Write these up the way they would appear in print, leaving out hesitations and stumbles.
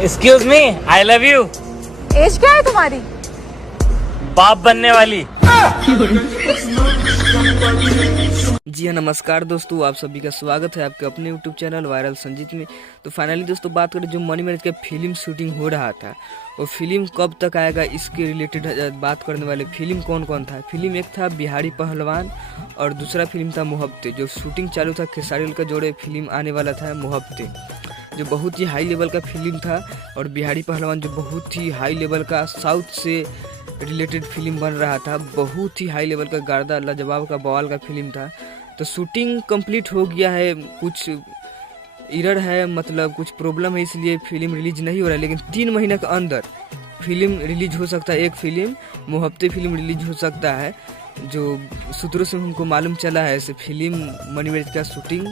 Excuse me, I love you. Age क्या है तुम्हारी? बाप बनने वाली। जी हाँ, नमस्कार दोस्तों, आप सभी का स्वागत है आपके अपने यूट्यूब चैनल वायरल संजीत में। तो फाइनली दोस्तों बात करें, जो मनी मैच का फिल्म शूटिंग हो रहा था, वो फिल्म कब तक आएगा, इसके रिलेटेड बात करने वाले फिल्म कौन कौन था। फिल्म एक था बिहारी पहलवान और दूसरा फिल्म था मुहब्बतें। जो शूटिंग चालू था, खेसारी का जोड़े फिल्म आने वाला था मुहब्बतें, जो बहुत ही हाई लेवल का फिल्म था। और बिहारी पहलवान जो बहुत ही हाई लेवल का साउथ से रिलेटेड फिल्म बन रहा था, बहुत ही हाई लेवल का गार्दा लाजवाब का बवाल का फिल्म था। तो शूटिंग कंप्लीट हो गया है, कुछ एरर है, मतलब कुछ प्रॉब्लम है, इसलिए फिल्म रिलीज नहीं हो रहा है। लेकिन 3 महीने के अंदर फिल्म रिलीज हो सकता है। एक फिल्म मुहब्बतें फिल्म रिलीज हो सकता है, जो सूत्रों से हमको मालूम चला है। ऐसे फिल्म मनी मैच का शूटिंग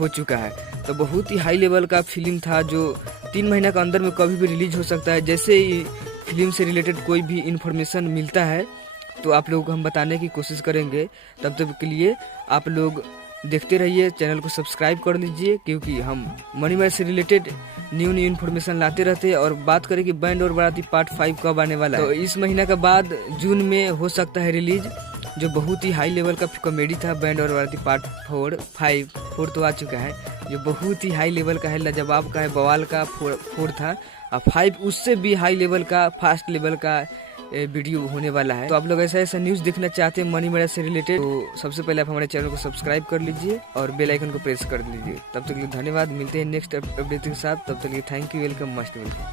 हो चुका है। तो बहुत ही हाई लेवल का फिल्म था, जो 3 महीने के अंदर में कभी भी रिलीज हो सकता है। जैसे ही फिल्म से रिलेटेड कोई भी इन्फॉर्मेशन मिलता है तो आप लोगों को हम बताने की कोशिश करेंगे। तब तक के लिए आप लोग देखते रहिए, चैनल को सब्सक्राइब कर लीजिए, क्योंकि हम मनी मैच से रिलेटेड न्यू इन्फॉर्मेशन लाते रहते हैं। और बात करें कि बैंड और बाराती पार्ट 5 कब आने वाला है, तो इस महीना के बाद जून में हो सकता है रिलीज। जो बहुत ही हाई लेवल का कॉमेडी था, बैंड और बाराती पार्ट 4 तो आ चुका है, जो बहुत ही हाई लेवल का है, लाजवाब का है, बवाल का 4 था। और 5 उससे भी हाई लेवल का, फास्ट लेवल का वीडियो होने वाला है। तो आप लोग ऐसा ऐसा न्यूज़ देखना चाहते हैं मनी मैच से रिलेटेड, तो सबसे पहले आप हमारे चैनल को सब्सक्राइब कर लीजिए और बेल आइकन को प्रेस कर लीजिए। तब तक के लिए धन्यवाद, मिलते हैं नेक्स्ट अपडेट के साथ। तब तक के लिए thank you, welcome, must welcome.